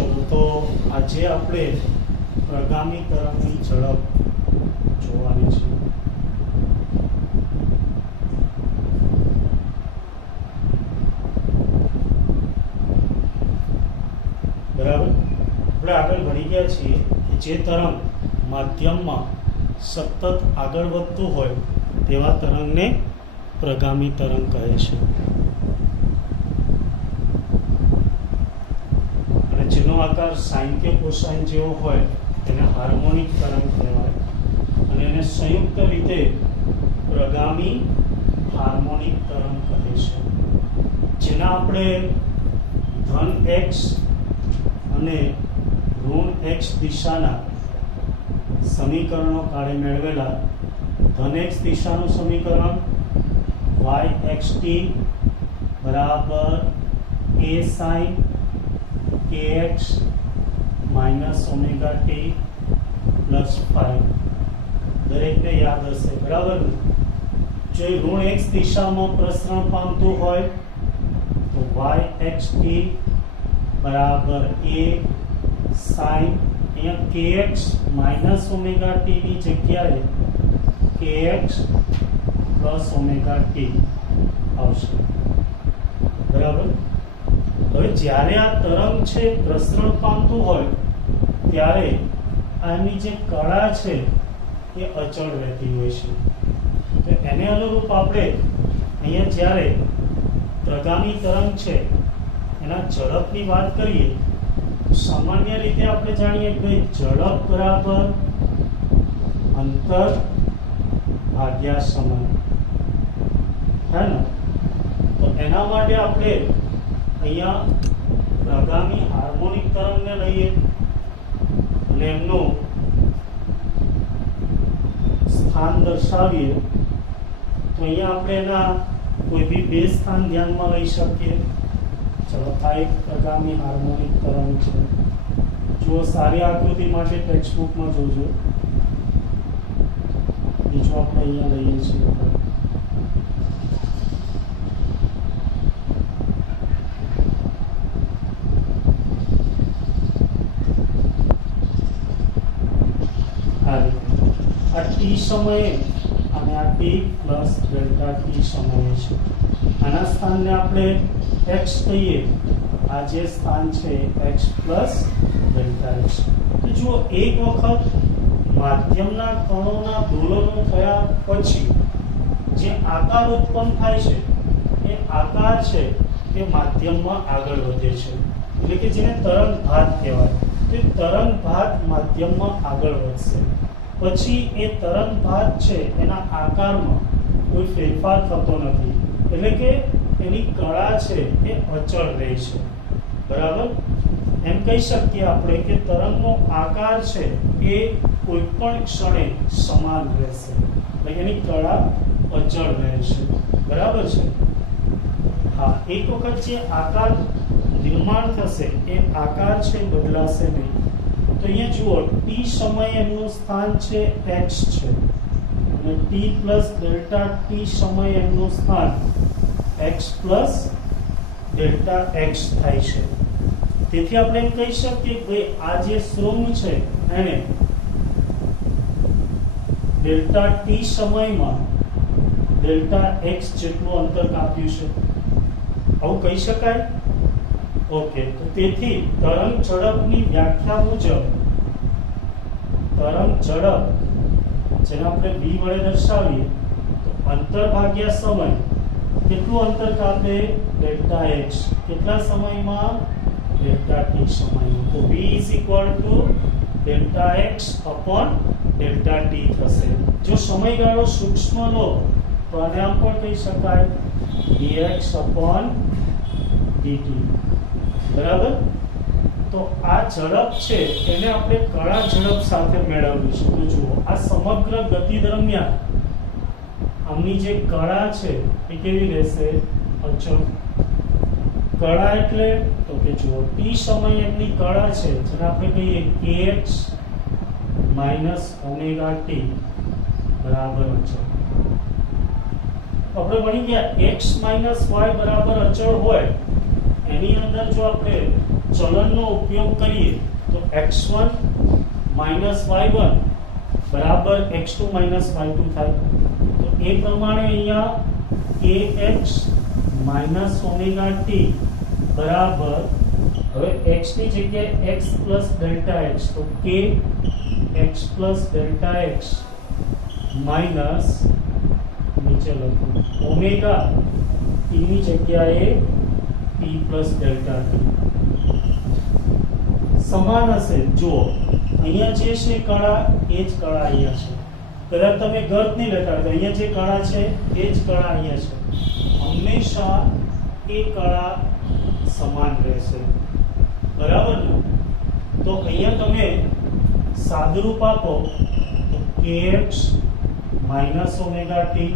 चलो तो आज આપણે પ્રગામી તરંગની ઝડપ જોવાની છે। બરાબર, આપણે આગળ ભણી ગયા છીએ કે જે તરંગ માધ્યમમાં સતત આગળ વધતું હોય તેવા તરંગને પ્રગામી તરંગ કહે છે, અને જેનો આકાર સાઇન કે કોસાઇન જેવો હોય તેને હાર્મોનિક તરંગ કહેવાય, અને એને સંયુક્ત રીતે પ્રગામી હાર્મોનિક તરંગ કહે છે, જેના આપણે ધન x અને ઋણ x દિશાના સમીકરણો કાઢી મેળવેલા। ધન x દિશાનું સમીકરણ yxt બરાબર a sin kx minus omega T plus 5 દરેકને યાદ હશે, બરાબર ને। જો ઋણ x દિશામાં પ્રસરણ પામતું હોય તો yxt બરાબર a sin kx minus omega T ની જગ્યાએ kx પ્લસ ઓમેગા ટી આવશે, બરાબર। હવે જ્યારે આ તરંગ છે પ્રસરણ પામતું હોય ત્યારે આની જે કળા છે એ અચળ રહેતી હોય છે, તો એને અનુરૂપ આપણે અહીંયા જ્યારે પ્રગામી તરંગ છે એના ઝડપની વાત કરીએ તો સામાન્ય રીતે આપણે જાણીએ કે ઝડપ બરાબર અંતર ભાગ્યા સમય, હે ને। તો એના માટે આપણે અહીંયા પ્રગામી હાર્મોનિક તરંગને લઈએ અને એમનું સ્થાન દર્શાવીએ તો અહીંયા આપણે એના કોઈ બી બે સ્થાન ધ્યાનમાં લઈ શકીએ। ચલો આ એક પ્રગામી હાર્મોનિક તરંગ છે, જો સારી આકૃતિ માટે ટેક્સ્ટ બુકમાં જોજો, બીજું આપણે અહીંયા લઈએ છીએ। આ ટી સમયે અને આ ટી પ્લસ ડેલ્ટા ટી સમયે છે, આના સ્થાનને આપણે x કહીએ, આ જે સ્થાન છે x પ્લસ ડેલ્ટા x। તો જુઓ, એક વખત માધ્યમના કણોના દોલનો થયા પછી જે આકાર ઉત્પન્ન થાય છે એ આકાર છે એ માધ્યમમાં આગળ વધે છે, એટલે કે જેને તરંગ ભાત કહેવાય। તો તરંગ ભાત માધ્યમમાં આગળ વધશે, પછી એ તરંગ ભાત છે એના આકારમાં કોઈ ફેરફાર થતો નથી, એટલે કે એની કળા છે એ અચળ રહે છે, બરાબર। એમ કહી શકીએ આપણે કે તરંગનો આકાર છે એ કોઈ પણ ક્ષણે સમાન રહેશે, એટલે એની કળા અચળ રહે છે, બરાબર છે। હા, એક વખત જે આકાર નિર્માણ થશે એ આકાર છે બદલાશે નહીં। તો અહીંયા જુઓ, ટી સમયે એમનું સ્થાન છે x છે અને ટી પ્લસ ડેલ્ટા ટી સમયે એમનું સ્થાન x પ્લસ ડેલ્ટા x થાય છે। તેથી આપણે એમ કહી શકીએ કે આ જે શૃંગ છે એને ડેલ્ટા ટી સમયમાં ડેલ્ટા x જેટલું અંતર કાપ્યું છે, આવું કહી શકાય। ઓકે, તો તેથી તરંગ ઝડપની વ્યાખ્યા મુજબ તરંગ ઝડપ જેને આપણે v વડે દર્શાવીએ તો અંતર ભાગ્યા સમય, કેટલું અંતર કાપે ડેલ્ટા x, કેટલા સમયમાં ડેલ્ટા t સમયમાં, તો v delta x upon delta t થશે। જો સમયગાળો સૂક્ષ્મ લો તો આને આમ પણ કહી શકાય dx અપોન dt, બરાબર। તો આ ઝડપ છે એને આપણે કળા ઝડપ સાથે મેળવીશું। તો જુઓ, આ સમગ્ર ગતિ દરમિયાન આમની જે કળા છે એ કેવી રહેશે? અચળ। કળા એટલે તો કે જુઓ, ટી સમય એમની કળા છે જેને આપણે કહીએ kx માઇનસ ઓમેગા ટી બરાબર અચળ। આપણે ભણી ગયા x માઇનસ y બરાબર અચળ હોય એની અંદર જો આપણે ચલનનો ઉપયોગ કરીએ તો x1 માઇનસ y1 બરાબર x2 માઇનસ y2 થાય. તો એ પ્રમાણે અહીંયા kx માઇનસ ઓમેગા ટી બરાબર હવે x ની જગ્યાએ x પ્લસ ડેલ્ટા x, તો k x plus delta x minus નીચે લખું ઓમેગા ટી ની જગ્યાએ p પ્લસ ડેલ્ટા ટી સમાન હશે. જો અહીંયા જે છે કળા એ જ કળા અહીંયા છે. કદાચ તમે ગર્ત નહીં લેતા તો અહીંયા જે કળા છે એ જ કળા અહીંયા છે. હંમેશા એ કળા સમાન રહેશે, બરાબર ને? તો અહીંયા તમે સાદુરૂપ આપો તો kx minus omega T,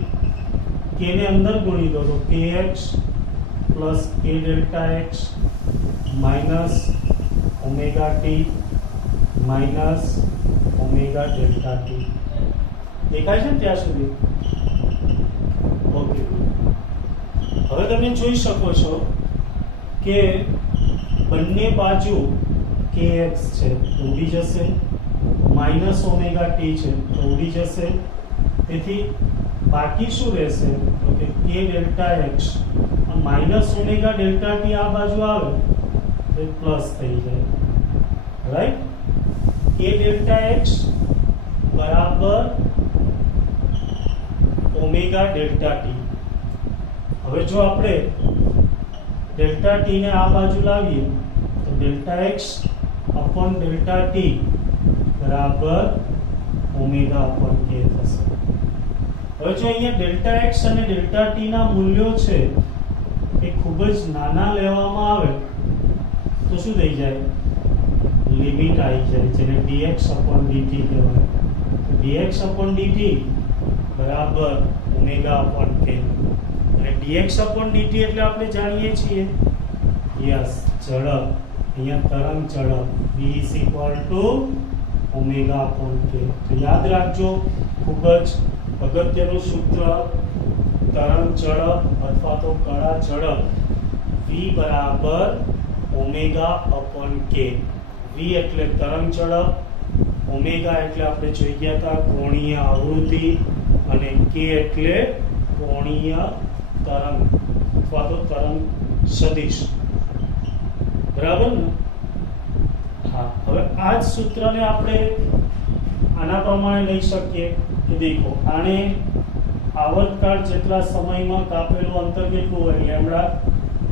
k ને અંદર ગુણી દો તો kx plus k delta x minus omega T minus omega delta T. દેખાય છે ને ત્યાં સુધી? ઓકે. હવે તમે જોઈ શકો છો કે બંને બાજુ kx છે તો ઉડી જશે, માઇનસ ઓમેગા ટી છે તો ઉડી જશે. તેથી બાકી શું રહેશે તો કે k delta x minus omega delta T આ બાજુ આવે તો પ્લસ થઈ જાય, રાઈટ? k ડેલ્ટા x બરાબર ઓમેગા ડેલ્ટા ટી. હવે જો આપણે ડેલ્ટા ટી ને આ બાજુ લાવીએ તો delta x upon delta T બરાબર ઓમેગા અપોન k થશે. હવે જો અહીંયા ડેલ્ટા x અને ડેલ્ટા ટી ના મૂલ્યો છે એ ખૂબ જ નાના લેવામાં આવે તો શું થઈ જાય? લિમિટ આવી જાય, જેને dx upon dt કહેવાય. તો dx upon dt બરાબર ઓમેગા upon k. અને dx upon dt એટલે આપણે જાણીએ છીએ યસ ઝડપ. અહીંયા તરંગ ઝડપ v is equal to omega upon k. તો યાદ રાખજો, ખૂબ જ અગત્યનું સૂત્ર. તરંગ ઝડપ અથવા તો કળા ઝડપ v બરાબર ઓમેગા upon k. v એટલે તરંગ ઝડપ, ઓમેગા એટલે આપણે જોઈ ગયા હતા કોણીય આવૃત્તિ, અને k એટલે કોણીય તરંગ અથવા તો તરંગ સદિશ, બરાબર ને? હા. હવે આ જ સૂત્રને આપણે આના પ્રમાણે લઈ શકીએ કે દેખો આને આવર્તકાળ જેટલા સમયમાં કાપેલું અંતર કેટલું હોય લેમ્ડા,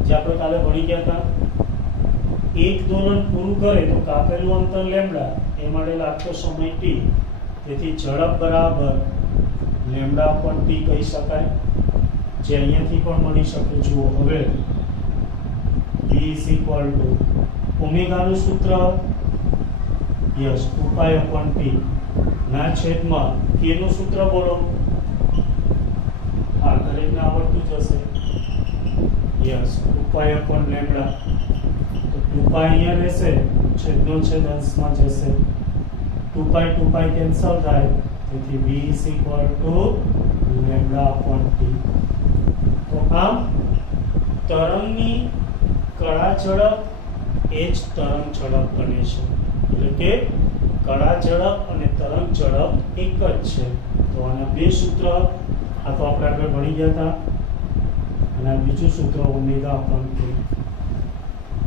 જે આપણે કાલે ભણી ગયા હતા. એક દોલન પૂરું કરે તો કાપેલું અંતર લેમ્ડા, એ માટે લાગતો સમય t. તેથી ઝડપ બરાબર લેમ્ડા upon t કહી શકાય, જે અહીંયાથી પણ મળી શકે. જુઓ હવે v is equal to omega નું સૂત્ર યસ 2π upon t ના છેદમાં k નું સૂત્ર બોલો. હા, દરેકને આવડતું જ હશે. Yes 2π upon lambda. તો 2π અહીંયા રહેશે, છેદનો છેદ અંશમાં જશે. 2π કેન્સલ થાય, તેથી v is equal to lambda upon t. તો આમ તરંગની કળા ઝડપ એ જ તરંગ ઝડપ બને છે. એટલે કે કળા ઝડપ અને તરંગ ઝડપ એક જ છે. તો આના બે સૂત્ર આ તો આપણે આગળ ભણી ગયા હતા, અને આ બીજું સૂત્ર ઓમેગા upon k.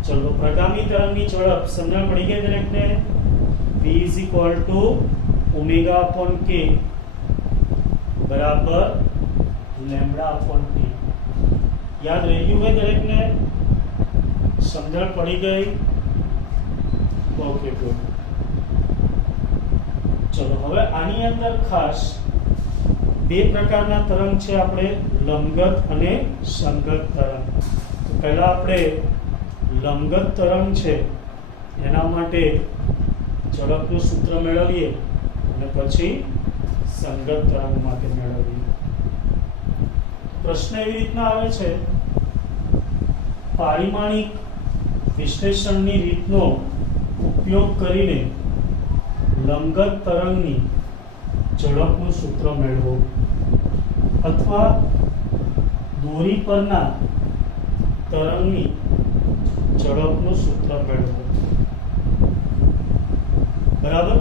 ચલો, પ્રગામી તરંગની ઝડપ સમજણ પડી ગઈ દરેકને? v is equal to omega upon k બરાબર લેમ્ડા upon t. યાદ રહી ગયું હોય દરેકને? સમજણ પડી ગઈ? Okay, good. ચલો, હવે આની અંદર ખાસ બે પ્રકારના તરંગ છે, આપણે લંબગત અને સંગત તરંગ. તો પહેલા આપણે લંબગત તરંગ છે એના માટે ઝડપનું સૂત્ર મેળવીએ અને પછી સંગત તરંગ માટે મેળવીએ. પ્રશ્ન એવી રીતના આવે છે, પારિમાણિક વિશ્લેષણની રીતનો ઉપયોગ કરીને લંબગત તરંગની ઝડપનું સૂત્ર મેળવો, અથવા દોરી પરના તરંગની ઝડપનું સૂત્ર મેળવો. બરાબર.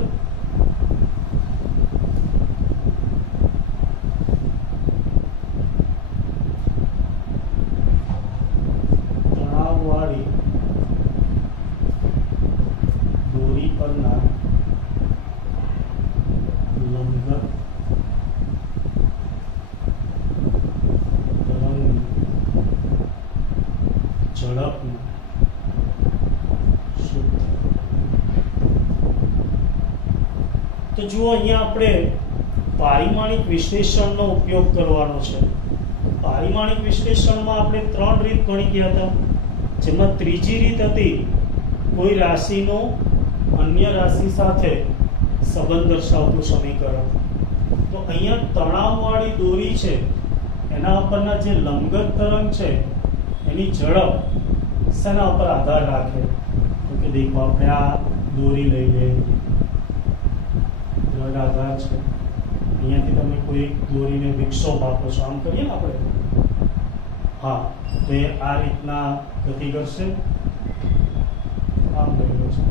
તણાવવાળી દોરી પરના લંબગત તરંગની ઝડપનું સૂત્ર. તો જુઓ, અહીંયા આપણે પારિમાણિક વિશ્લેષણનો ઉપયોગ કરવાનો છે. પારિમાણિક વિશ્લેષણમાં આપણે 3 રીત ગણી ગયા હતા, જેમાં ત્રીજી રીત હતી કોઈ રાશિનું અન્ય રાશિ સાથે સંબંધ દર્શાવતું સમીકરણ. તો અહીંયા તણાવવાળી દોરી છે એના ઉપરના જે લંબગત તરંગ છે એની ઝડપ શેના ઉપર આધાર રાખે? તો કે દેખો, આપણે આ દોરી લઈ લઈએ, દ્રઢ આધાર છે. અહીંયાથી તમે કોઈ દોરીને વિક્ષોભ આપો છો, આમ કરીએ ને આપણે, હા, તો એ આ રીતના ગતિ કરશે. આમ લઈ લો છો,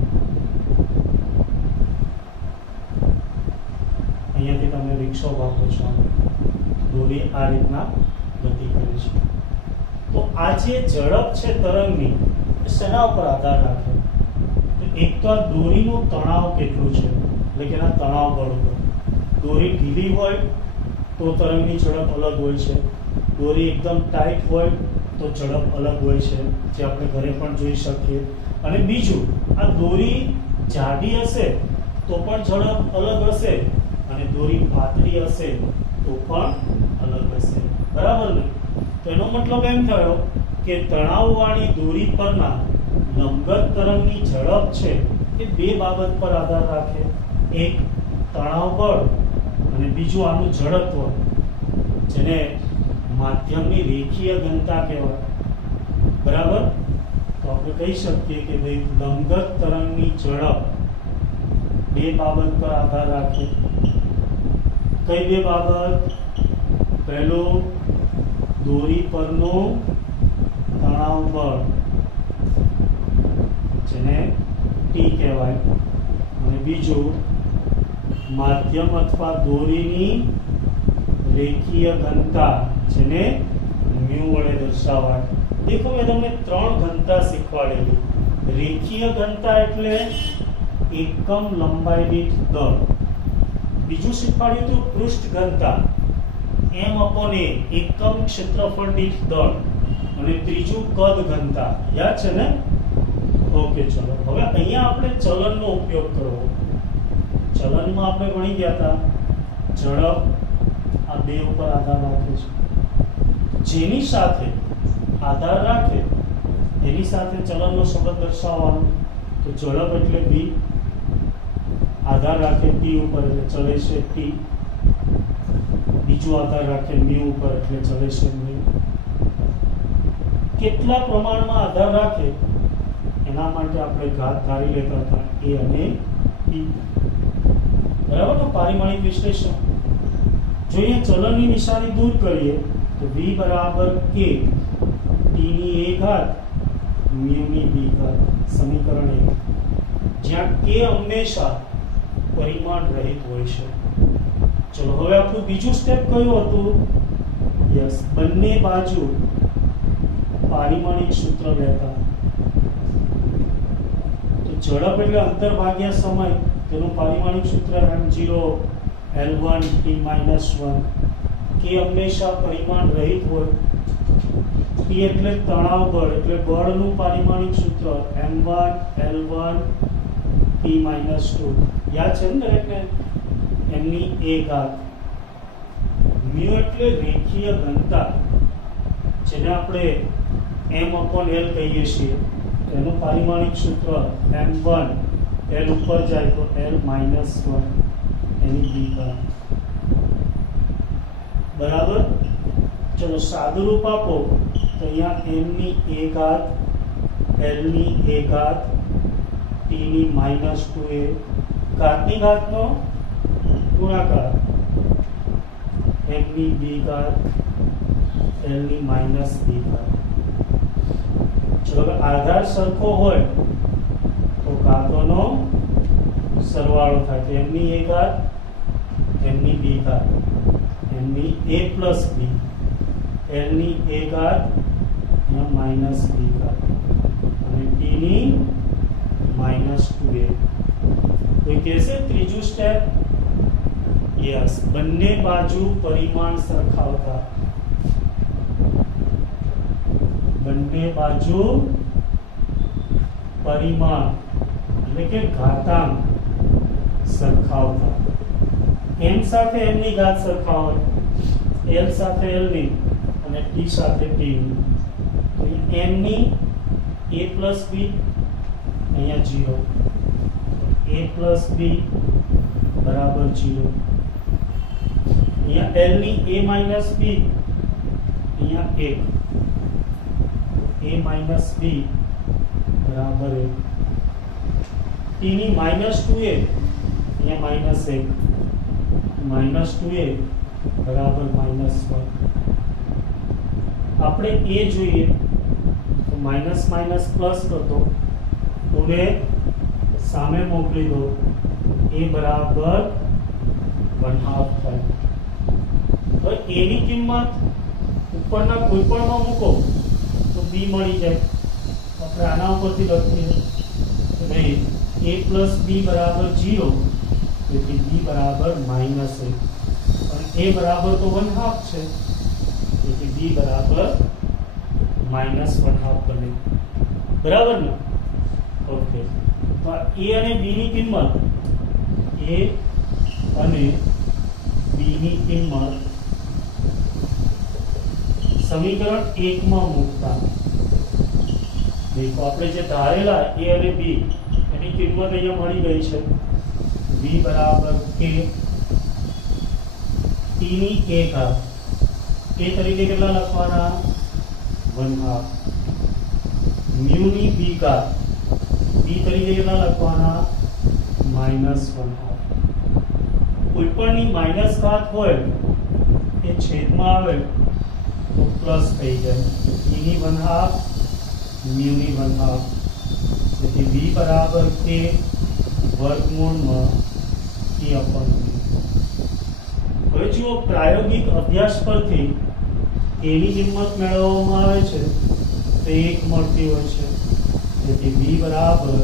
અહીંયાથી તમે વિક્ષોભ આપો છો, દોરી આ રીતના ગતિ કરે છે. તો આ જે ઝડપ છે તરંગની, એ શેના ઉપર આધાર રાખે? તો એક તો આ દોરીનું તણાવ કેટલું છે, એટલે કે એના તણાવ બળ ઉપર. દોરી ઢીલી હોય તો તરંગની ઝડપ અલગ હોય છે, દોરી એકદમ ટાઈટ હોય તો ઝડપ અલગ હોય છે, જે આપણે ઘરે પણ જોઈ શકીએ. અને બીજું, આ દોરી જાડી હશે તો પણ ઝડપ અલગ હશે, અને દોરી પાતળી હશે તો પણ અલગ હશે. બરાબર ને? તો એનો મતલબ એમ થયો કે તણાવવાળી દોરી પરના લંબગત તરંગની ઝડપ છે એ 2 બાબત પર આધાર રાખે. એક તણાવ બળ અને બીજું આનું જડત્વ, જેને માધ્યમની રેખીય ઘનતા કહેવાય. બરાબર? તો આપણે કહી શકીએ કે ભાઈ લંબગત તરંગની ઝડપ 2 બાબત પર આધાર રાખે. કઈ 2 બાબત? પહેલું, દોરી પરનું તણાવ બળ, જેને ટી કહેવાય, અને બીજું માધ્યમ અથવા દોરીની રેખીય ઘનતા, જેને મ્યુ વડે દર્શાવાય. દેખો, મેં તમને 3 ઘનતા શીખવાડેલી. રેખીય ઘનતા એટલે એકમ લંબાઈ દીઠ દળ. બીજું શીખવાડ્યું હતું પૃષ્ઠ ઘનતા, m/a, એકમ ક્ષેત્રફળ દીઠ દળ. અને ત્રીજું કદ ઘનતા. યાદ છે ને? ઓકે, ચલો. હવે અહીંયા આપણે ચલનનો ઉપયોગ કરવો. ચલનમાં આપણે ભણી ગયા હતા ઝડપ આ 2 ઉપર આધાર રાખે છે. જેની સાથે આધાર રાખે એની સાથે ચલનનો સંબંધ દર્શાવવાનો. તો ઝડપ એટલે v, આધાર રાખે p ઉપર એટલે ચલે છે t, બીજો આધાર રાખે μ ઉપર એટલે ચલે છે μ. કેટલા પ્રમાણમાં આધાર રાખે એના માટે આપણે ઘાત ધારી લેતા હતા, a અને p. બરાબર? તો પારિમાણિક વિશ્લેષણ જોઈએ. ચલનની નિશાની દૂર કરીએ તો v બરાબર k, t ની a ઘાત μ ની b ઘાત, સમીકરણ 1. જ્યાં k હંમેશા પરિમાણ રહિત હોય છે. ચલો, હવે આપણું બીજું સ્ટેપ કયું હતું? યસ, બંને બાજુ પારિમાણિક સૂત્ર લેતા. તો ઝડપ એટલે અંતર ભાગ્યા સમય, તેનું પારિમાણિક સૂત્ર m0 L1 t-1. k હંમેશા પરિમાણ રહિત હોય. t એટલે તણાવ બળ, એટલે બળનું પારિમાણિક સૂત્ર m1 L1 t-2. યાદ છે ને દરેકને? એમની a ઘાત. μ એટલે રેખીય ઘનતા, જેને આપણે m/l કહીએ છીએ. એનું પારિમાણિક સૂત્ર m1, l ઉપર જાય તો l-1 એની b ઘાત. બરાબર? ચલો, સાદું રૂપ આપો તો અહીંયા m ની a ઘાત, l ની a ઘાત, t ની -2a, ઘાતની ઘાતનો ગુણાકાર, m ની b ઘાત, l ની -b ઘાત. જો આધાર સરખો હોય તો ઘાતોનો સરવાળો થાય, તો એમની a ઘાત એમની b ઘાત એમની a પ્લસ b એમની a ઘાત માઇનસ b ઘાત અને t ની માઇનસ 2a. કોઈ કહેશે ત્રીજું સ્ટેપ? યસ, બંને બાજુ પરિમાણ સરખાવતા, બંને બાજુ પરિમાણ એટલે કે ઘાતાંક સરખાવતા. m સાથે m ની ઘાત સરખાવો, l સાથે l ની અને t સાથે t ની. તો m ની a પ્લસ b અહીંયા 0, a પ્લસ b બરાબર 0. અહીંયા l ની a માઇનસ b અહીંયા 1, a માઇનસ b બરાબર 1. t ની માઇનસ 2a અહીંયા માઇનસ 1, માઇનસ 2a બરાબર માઇનસ 1. આપણે a જોઈએ તો માઇનસ માઇનસ પ્લસ કરતો, 2 સામે મોકલી દો, a બરાબર 1/2 થાય. હવે a ની કિંમત ઉપરના કોઈ પણમાં મૂકો તો b મળી જાય. આપણે આના ઉપરથી લખીએ કે ભાઈ a પ્લસ b બરાબર 0, તેથી b બરાબર માઇનસ 1 અને a બરાબર તો 1/2 છે, તેથી b બરાબર માઇનસ 1/2 બને. બરાબર ને? ઓકે, તો a અને b ની કિંમત, a અને b ની કિંમત સમીકરણ 1 માં મૂકતા, દેખો આપણે જે ધારેલા a અને b એની કિંમત અહીંયા મળી ગઈ છે. v બરાબર k, t ની a ઘાત, a તરીકે કેટલા લખવાના? 1/2. મ્યુ ની b ઘાત, b તરીકે કેટલા લખવાના? -1/2. કોઈ પણની માઇનસ ઘાત હોય એ છેદમાં આવે તો પ્લસ થઈ જાય. e ની 1/2 મ્યુ ની 1/2, તેથી b બરાબર k વર્ગમૂળમાં e અપન b. હવે જુઓ, પ્રાયોગિક અભ્યાસ પરથી a ની કિંમત મેળવવામાં આવે છે તો 1 મળતી હોય છે, તેથી b બરાબર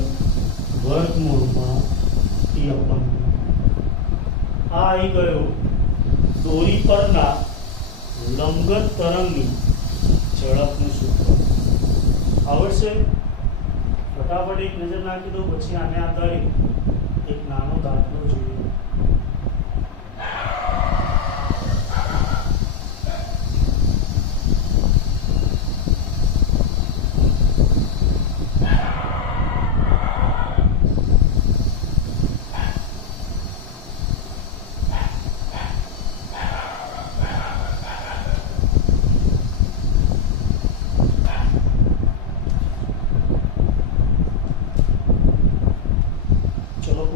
વર્ગમૂળમાં e અપન b. આ આવી ગયો દોરી પરના લંબગત તરંગની ઝડપનું સૂત્ર. આવડશે? ફટાફટ એક નજર નાખી દો, પછી આને આધારિત એક નાનો દાખલો જોઈએ.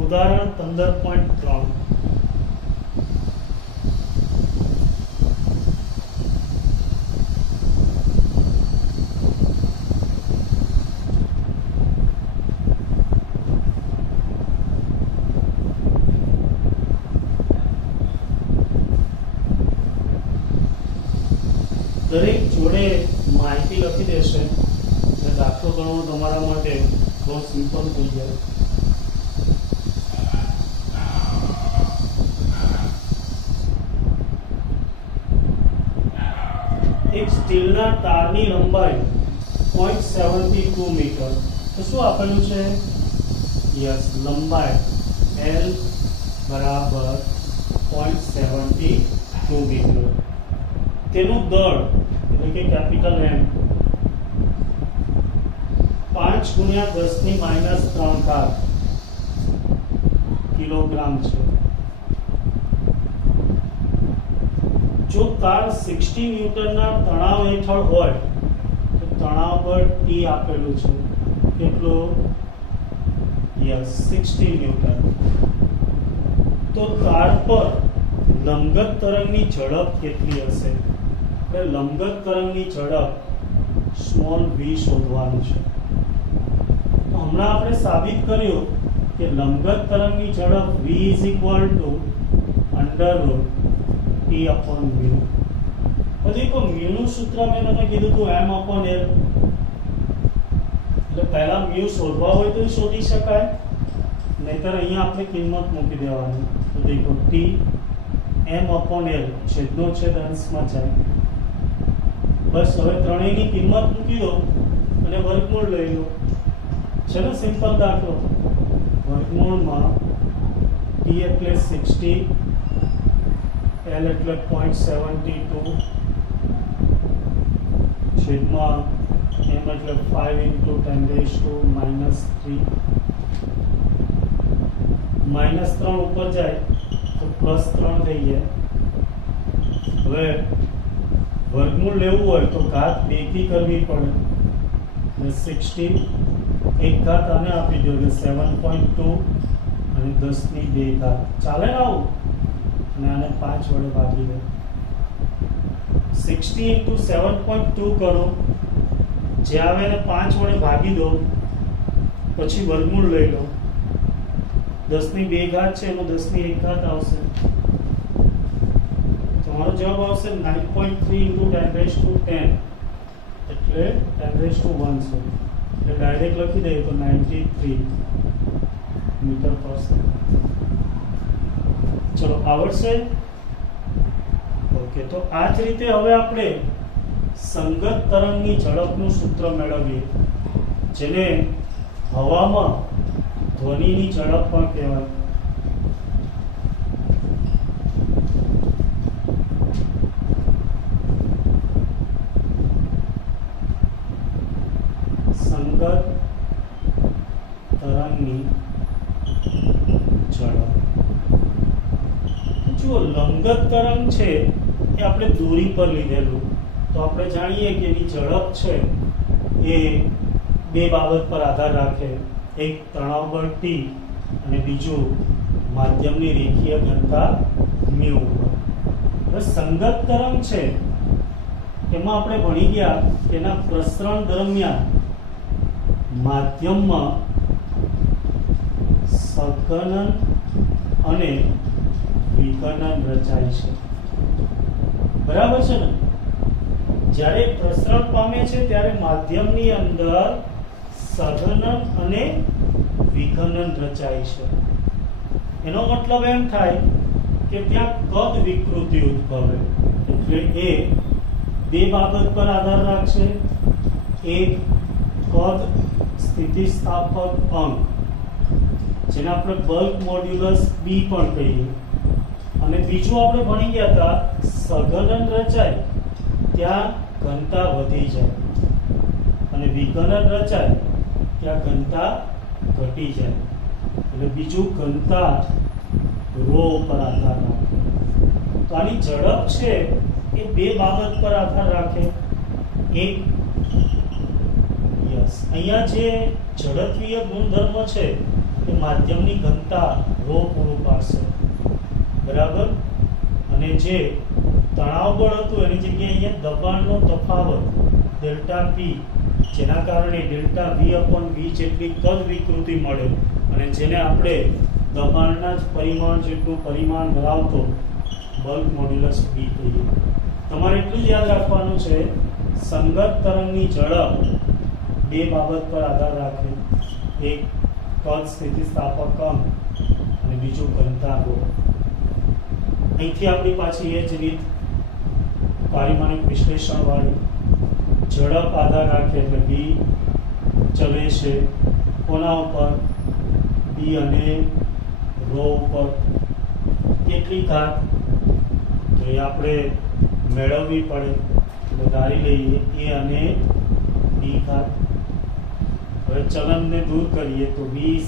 ઉદાહરણ 15.3. દરેક જોડે માહિતી લખી દેશે એટલે દાખલો ગણવો તમારા માટે બહુ સિમ્પલ થઈ જાય. એક સ્ટીલના તારની લંબાઈ 0.72 મીટર. તો શું આપેલું છે? યસ, લંબાઈ L બરાબર 0.72 મીટર. તેનું દળ એટલે કે કેપિટલ M 5 × 10⁻³ કિલોગ્રામ છે. જો કાર 60 ન્યૂટનના તણાવ હેઠળ હોય તો તણાવ બળ T આપેલું છે. કેટલું? Yes, 60 newton. તો કાર પર લંબગત તરંગની ઝડપ કેટલી હશે? લંબગત તરંગની ઝડપ સ્મોલ v શોધવાનું છે. તો હમણાં આપણે સાબિત કર્યું કે લંબગત તરંગની ઝડપ v = √t/μ. પછી તો μ નું સૂત્ર મેં તમને કીધું હતું m/l. એટલે પહેલા μ શોધવા હોય તો શોધી શકાય, નહીતર અહીંયા આપણે કિંમત મૂકી દેવાની. તો દેખો t m/l છેદનો છેદ અંશમાં જાય. બસ હવે ત્રણેયની કિંમત મૂકી દો અને વર્ગમૂળ લઈ લો. છે ને સિમ્પલ દાખલો. વર્ગમૂળમાં t એટલે 60, l એટલે 0.72, છેદમાં m એટલે 5 × 10⁻³ -3 ઉપર જાય તો +3 થઈ જાય. હવે વર્ગમૂળ લેવું હોય તો ઘાત 2 થી કરવી પડે. 60 એક ઘાત આને આપી દો એટલે 7.2 અને 10⁻². ચાલે ને આવું? અને આને 5 વડે ભાગી દો. 60 × 7.2 કરો, જે આવે એને 5 વડે ભાગી દો, પછી વર્ગમૂળ લઈ લો. 10⁻² છે એમાં 10⁻1 આવશે. તમારો જવાબ આવશે 9.3 × 10⁻10 એટલે 10⁻1 છે. એટલે ડાયરેક્ટ લખી દઈએ તો 93 મીટર/સેકન્ડ. ચલો આવડશે? ઓકે, તો આ જ રીતે હવે આપણે સંગત તરંગની ઝડપનું સૂત્ર મેળવીએ, જેને હવામાં ધ્વનિની ઝડપ પણ કહેવાય. સંગત તરંગની ઝડપ. જો લંબગત તરંગ છે એ આપણે દૂરી પર લીધેલું, તો આપણે જાણીએ કે એની ઝડપ છે એ બે બાબત પર આધાર રાખે. એક તણાવ બળ T અને બીજું માધ્યમની રેખીય ઘનતા μ ઉપર. હવે સંગત તરંગ છે એમાં આપણે ભણી ગયા કે એના પ્રસરણ દરમિયાન માધ્યમમાં સંકલન અને વિકલન રચાય છે. બરાબર છે ને? જ્યારે પ્રસરણ પામે છે ત્યારે માધ્યમની અંદર સઘનન અને વિકલન રચાય છે. એનો મતલબ એમ થાય કે ત્યાં કદ વિકૃતિ ઉદ્ભવે. એટલે એ બે બાબત પર આધાર રાખશે. એક કદ સ્થિતિસ્થાપક અંક, જેને આપણે બલ્ક મોડ્યુલસ B પણ કહીએ, અને બીજું આપણે ભણી ગયા હતા સઘનન રચાય ત્યાં ઘનતા વધી જાય અને વિકલન રચાય ત્યાં ઘનતા ઘટી જાય. એટલે બીજું ઘનતા ρ ઉપર આધાર રાખે. તો આની ઝડપ છે એ બે બાબત પર આધાર રાખે. એક અહીંયા જે ઝડપીય ગુણધર્મ છે એ માધ્યમની ઘનતા ρ પૂરું પાડશે. બરાબર? અને જે તણાવ બળ હતું એની જગ્યાએ અહીંયા દબાણનો તફાવત ડેલ્ટા P, જેના કારણે ડેલ્ટા V/V જેટલી કદ વિકૃતિ મળે, અને જેને આપણે દબાણના જ પરિમાણ જેટલું પરિમાણ ધરાવતો બલ્ક મોડ્યુલસ B કહીએ. તમારે એટલું જ યાદ રાખવાનું છે, સંગત તરંગની ઝડપ બે બાબત પર આધાર રાખે. એક કદ સ્થિતિસ્થાપક અંક અને બીજું ઘનતા ρ. અહીંથી આપણી પાછી એ જ રીત પારિમાણિક વિશ્લેષણ વાળી. ઝડપ આધાર રાખે એટલે B ચલે છે કોના ઉપર? B અને ρ ઉપર. કેટલી ઘાત? તો એ આપણે મેળવવી પડે. એટલે ધારી લઈએ A અને D ઘાત. હવે ચલનને દૂર કરીએ તો B =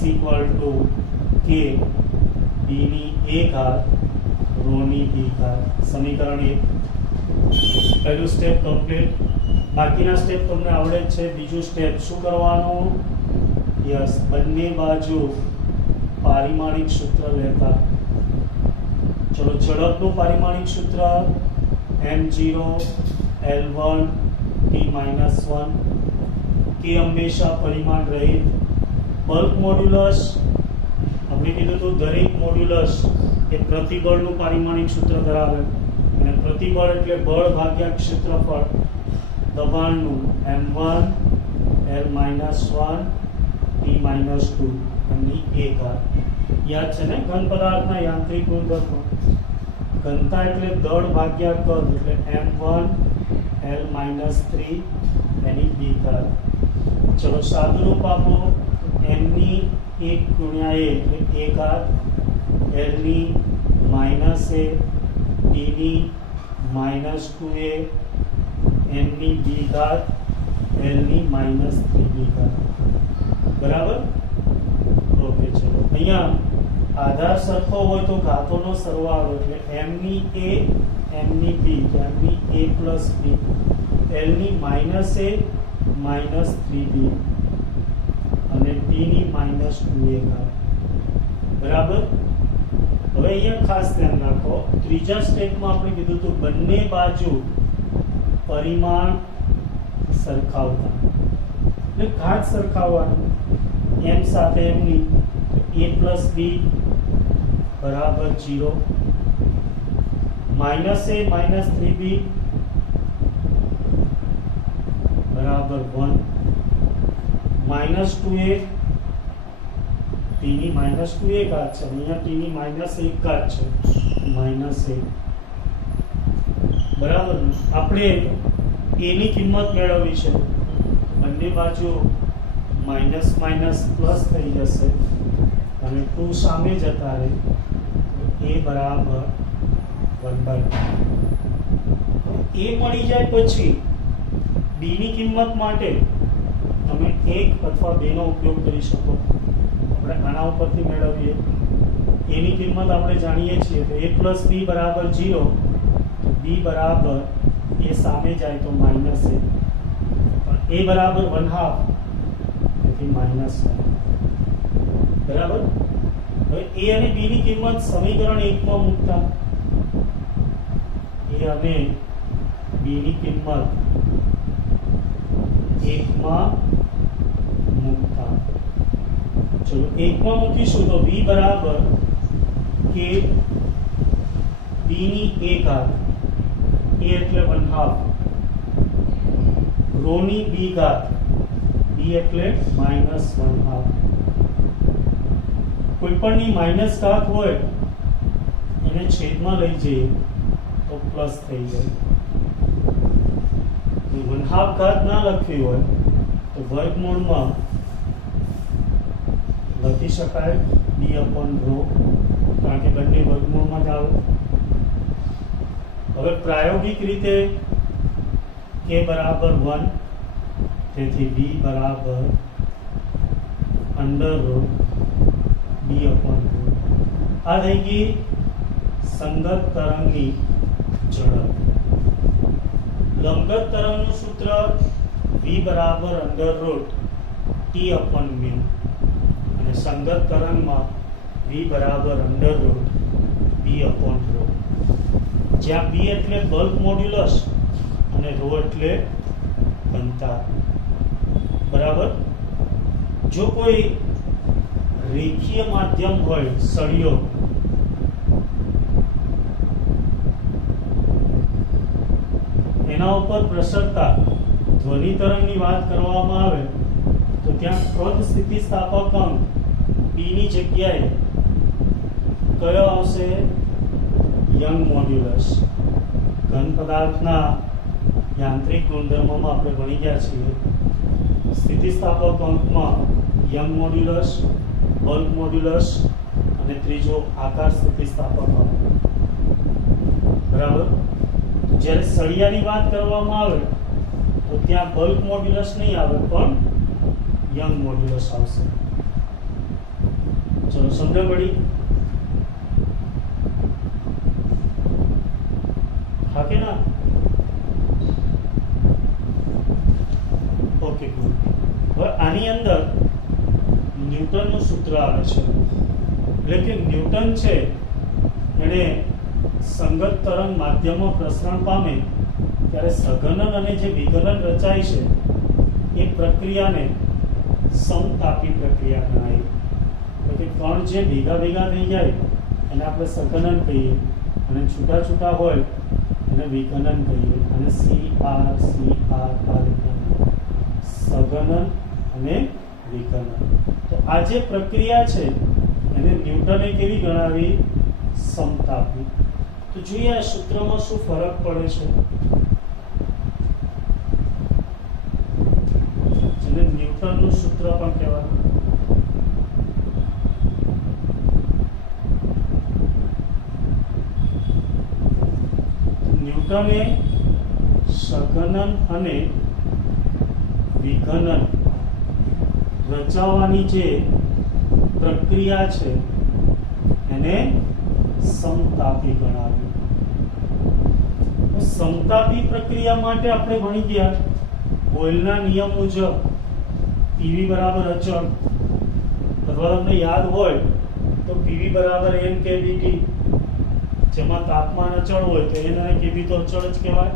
K B ની A ઘાત ρ ની B ઘાત. સમીકરણ 1. પહેલું સ્ટેપ કમ્પ્લીટ. બાકીના સ્ટેપ તમને આવડે જ છે. બીજું સ્ટેપ શું કરવાનું? યસ, બંને બાજુ પારિમાણિક સૂત્ર લેતા. ચલો, ઝડપનું પારિમાણિક સૂત્ર m0 L1 t-1 કે હંમેશા પરિમાણ રહિત બલ્ક મોડ્યુલસ આપણે કીધું તો દરેક મોડ્યુલસ એ પ્રતિબળનું પારિમાણિક સૂત્ર ધરાવે અને પ્રતિબળ એટલે બળ ભાગ્યા ક્ષેત્રફળ દબાણનું m1 l-1 t-2 એમની એક ઘાત યાદ છે ને ઘન પદાર્થના યાંત્રિક ગુણધર્મો ઘનતા એટલે દળ ભાગ્યા કદ એટલે m1 l-3 એની b ઘાત ચલો સાદુરૂપ આપો m ની 1 ગુણ્યા a એટલે a ઘાત l ની -a t ની -2a m ની b ઘાત l ની -3b ઘાત બરાબર ઓકે ચલો અહીંયા આધાર સરખો હોય તો ઘાતોનો સરવાળો એટલે m ની a m ની b તો m ની a + b l ની -a -3b અને t ની -2a ઘાત બરાબર હવે અહીંયા ખાસ ધ્યાન રાખો ત્રીજા સ્ટેપમાં આપણે કીધું તો બંને બાજુ પરિમાણ સરખાવતા એટલે ઘાત સરખાવવાનું m સાથે m ની a + b બરાબર 0 -a -3b બરાબર 1 -2a t ની -2a ઘાત છે અહીંયા t ની -1 ઘાત છે -1 બરાબર આપણે a ની કિંમત મેળવવી છે બંને બાજુ માઇનસ માઇનસ પ્લસ થઈ જશે અને 2 સામે જતા રહે a બરાબર 1/2 a મળી જાય પછી b ની કિંમત માટે તમે 1 અથવા 2 નો ઉપયોગ કરી શકો આપણે આના ઉપરથી મેળવીએ a ની કિંમત આપણે જાણીએ છીએ તો a + b બરાબર 0 તો b બરાબર a સામે જાય તો -1 પણ a બરાબર 1/2 તેથી -1 બરાબર હવે a અને b ની કિંમત સમીકરણ 1 માં મૂકતા a અને b ની કિંમત 1 માં મૂકતા ચલો 1 માં મૂકીશું તો b બરાબર કે b ની 1 ઘાત a એટલે 1/2 રો ની b ઘાત b એટલે -1/2 કોઈ પણ ની માઈનસ ઘાત હોય એને છેદમાં લઈ જઈએ તો પ્લસ થઈ જાય 1/2 ઘાત ના લખવી હોય તો વર્ગમૂળમાં લખી શકાય b/ρ કારણ કે બંને વર્ગમૂળમાં જ આવે હવે પ્રાયોગિક રીતે k બરાબર 1 તેથી b બરાબર √b/ρ આ થઈ ગઈ સંગત તરંગની ઝડપ લંબગત તરંગનું સૂત્ર v બરાબર √t/μ અને સંગત તરંગમાં v બરાબર √b/ρ જ્યાં b એટલે બલ્ક મોડ્યુલસ અને ρ એટલે ઘનતા બરાબર જો કોઈ રેખીય માધ્યમ હોય સળિયો એના ઉપર પ્રસરતા ધ્વનિ તરંગની વાત કરવામાં આવે તો ત્યાં પૃથ્વ સ્થિતિસ્થાપક અંક b ની જગ્યાએ કયો આવશે યંગ મોડ્યુલસ ઘન પદાર્થના યાંત્રિક ગુણધર્મોમાં આપણે ભણી ગયા છીએ સ્થિતિસ્થાપક અંકમાં યંગ મોડ્યુલસ બલ્ક મોડ્યુલસ અને ત્રીજો આકાર સ્થિતિસ્થાપક અંક બરાબર જ્યારે સળિયાની વાત કરવામાં આવે તો ત્યાં બલ્ક મોડ્યુલસ નહીં આવે પણ યંગ મોડ્યુલસ આવશે ચલો સમજ પડી હા કે ના ઓકે ગુડ હવે આની અંદર ન્યૂટનનું સૂત્ર આવે છે એટલે કે ન્યૂટન છે એણે સંગત તરંગ માધ્યમમાં પ્રસરણ પામે ત્યારે સઘનન અને જે વિકલન રચાય છે એ પ્રક્રિયાને સમતાપી પ્રક્રિયા ગણાય. એટલે કે કણ જે ભેગા ભેગા થઈ જાય એને આપણે સઘનન કહીએ અને છૂટા છૂટા હોય એને વિકલન કહીએ. અને CR સઘનન અને વિકલન. તો આ જે પ્રક્રિયા છે એને ન્યૂટને કેવી ગણાવી? સમતાપી. તો જોઈએ આ સૂત્રમાં શું ફરક પડે છે. જેને ન્યૂટનનું સૂત્ર પણ કહેવાય. ન્યૂટને સઘનન અને વિકલન રચાવવાની જે પ્રક્રિયા છે એને સમતાપી ગણાવી. સમતાપી પ્રક્રિયા માટે આપણે ભણી ગયા બોયલના નિયમ મુજબ PV બરાબર અચળ, અથવા તમને યાદ હોય તો PV બરાબર NKBT, જેમાં તાપમાન અચળ હોય તો n અને kB તો અચળ જ કહેવાય.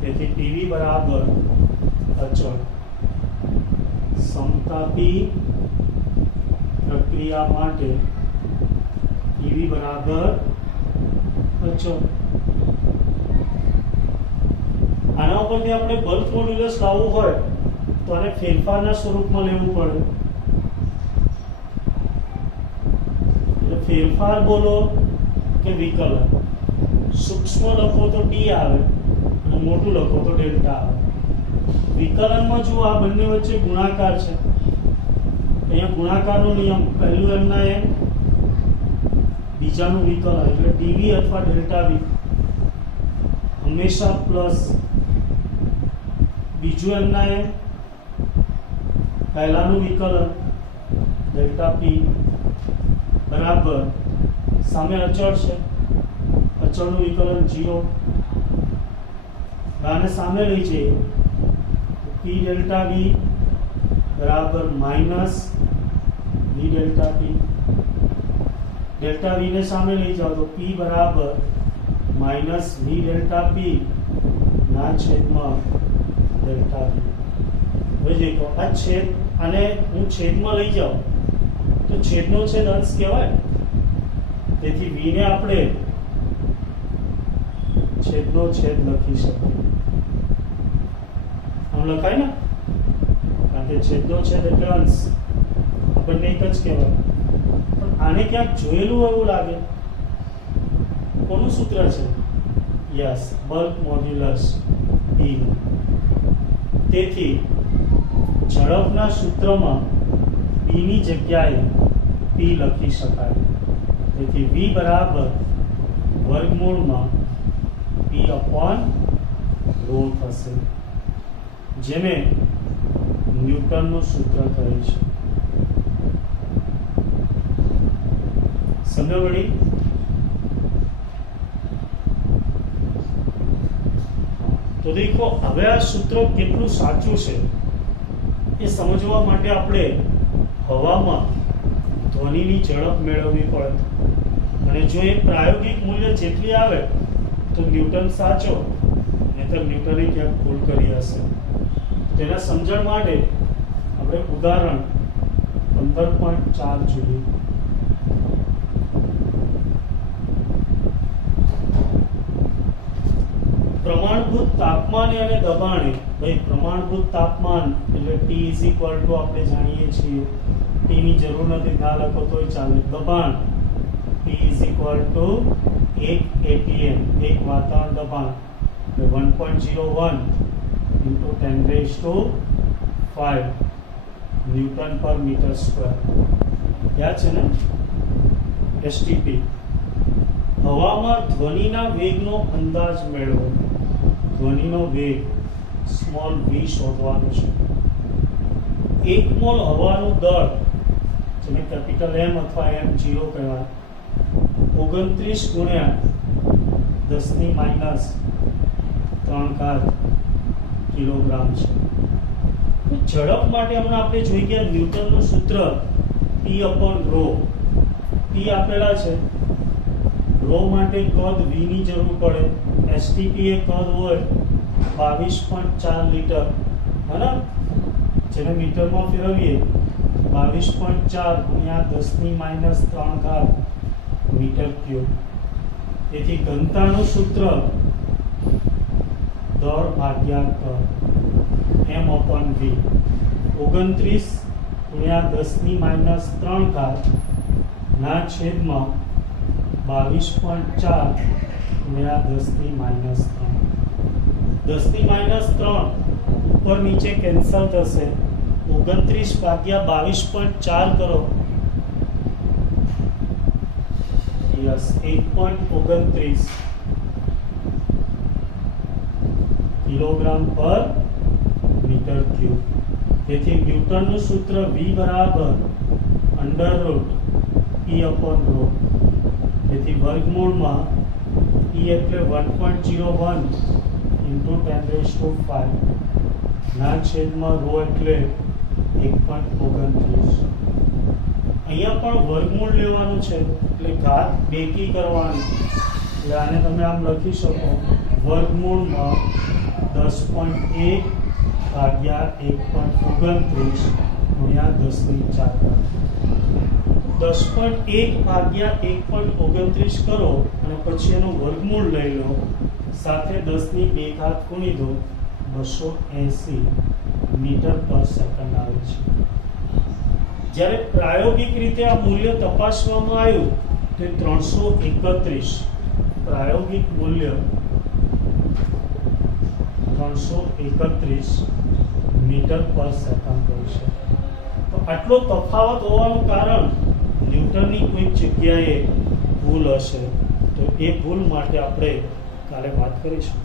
તેથી PV બરાબર અચળ. સમતાપી પ્રક્રિયા માટે PV બરાબર અચળ. આના ઉપરથી આપણે બલ્ક મોડ્યુલસ લાવવું હોય તો આને ફેરફારના સ્વરૂપમાં લેવું પડે. એટલે ફેરફાર બોલો કે વિકલન, સૂક્ષ્મ લખો તો T આવે અને મોટું લખો તો ડેલ્ટા આવે. વિકલનમાં જો આ બંને વચ્ચે ગુણાકાર છે, અહીંયા ગુણાકારનો નિયમ, પહેલું એમના એમ, બીજાનું વિકલન એટલે dv અથવા ડેલ્ટા v હંમેશા પ્લસ, બીજું એમના એમ, પહેલાનું વિકલન ડેલ્ટા p બરાબર સામે અચળ છે, અચળનું વિકલન 0, આને સામે લઈ જઈએ p ડેલ્ટા v બરાબર minus v delta p. Delta v ને સામે લઈ જાઓ તો p બરાબર માઇનસ v ડેલ્ટા p ના છેદમાં ડેલ્ટા v. હવે દેખો આ છેદ, આને હું છેદમાં લઈ જાઉં તો છેદનો છેદ અંશ કહેવાય. તેથી v ને આપણે છેદનો છેદ લખી શકીએ. આમ લખાય ને, કારણ કે છેદનો છેદ એટલે અંશ, આપણને એક જ કહેવાય. પણ આને ક્યાંક જોયેલું એવું લાગે. કોનું સૂત્ર છે? યસ, બલ્ક મોડ્યુલસ p નું. તેથી ઝડપના સૂત્રમાં p ની જગ્યાએ p લખી શકાય. તેથી v બરાબર વર્ગમૂળમાં p અપોન rho થશે, જેને ન્યૂટનનું સૂત્ર કહે છે. સમજ પડી? તો દેખો હવે આ સૂત્ર કેટલું સાચું છે એ સમજવા માટે આપણે હવામાં ધ્વનિની ઝડપ મેળવવી પડે. અને જો એ પ્રાયોગિક મૂલ્ય જેટલી આવે તો ન્યૂટન સાચો, નહીંતર ન્યૂટને ક્યાંક ભૂલ કરી હશે. તેના સમજણ માટે આપણે ઉદાહરણ 15.4 જોઈએ. પ્રમાણભૂત તાપમાને અને દબાણે, ભાઈ પ્રમાણભૂત તાપમાન એટલે T આપણે જાણીએ છીએ, T ની જરૂર નથી, ના લખો તોય ચાલે. દબાણ P 1 atm, એક વાતાવરણ દબાણ એટલે 1.01 into 10⁵ ન્યૂટન પર મીટર સ્ક્વેર. યાદ છે ને? STP. હવામાં ધ્વનિના વેગનો અંદાજ મેળવો. ધ્વનિનો વેગ સ્મોલ v શોધવાનો છે. 1 મોલ હવાનું દળ, જેને કેપિટલ M અથવા M0 કહેવાય, 29 ગુણ્યા 10⁻³ કિલોગ્રામ છે. ઝડપ માટે હમણાં આપણે જોઈ ગયા ન્યૂટનનું સૂત્ર P અપોન ρ. P આપેલા છે, ρ માટે કદ v ની જરૂર પડે. STP એ કદ હોય 22.4 લીટર, બરાબર, જેને મીટરમાં ફેરવીએ 22.4 ગુણ્યા 10⁻³ મીટર ક્યુબ. તેથી ઘનતાનું સૂત્ર દળ ભાગ્યા કણ m/v 29 ગુણ્યા 10⁻³ ના છેદમાં 22.4 ગુણ્યા 10⁻³ 10⁻³ ઉપર નીચે કેન્સલ થશે. 29 ભાગ્યા 22.4 કરો, યસ 1.29 કિલોગ્રામ પર મીટર ક્યુબ. તેથી ન્યૂટનનું સૂત્ર V બરાબર √E/ρ. તેથી વર્ગમૂળમાં E એટલે 1.01 × 10⁵ ના છેદમાં ρ એટલે 1.29. અહીંયા પણ વર્ગમૂળ લેવાનું છે એટલે ઘાત બેકી કરવાની. એટલે આને તમે આમ લખી શકો વર્ગમૂળમાં 10.1 ભાગ્યા 1.29 ગુણ્યા 10⁴. 10.1 ભાગ્યા 1.29 કરો અને પછી એનું વર્ગમૂળ લઈ લો, સાથે 10⁵ ગુણી દો, 280 મીટર પર સેકન્ડ આવે છે. જ્યારે પ્રાયોગિક રીતે આ મૂલ્ય તપાસવામાં આવ્યું તો 331 પ્રાયોગિક મૂલ્ય 331 મીટર પર સેકન્ડ હોય છે. તો આટલો તફાવત હોવાનું કારણ ન્યૂટનની કોઈ જગ્યાએ ભૂલ હશે. તો એ ભૂલ માટે આપણે કાલે વાત કરીશું.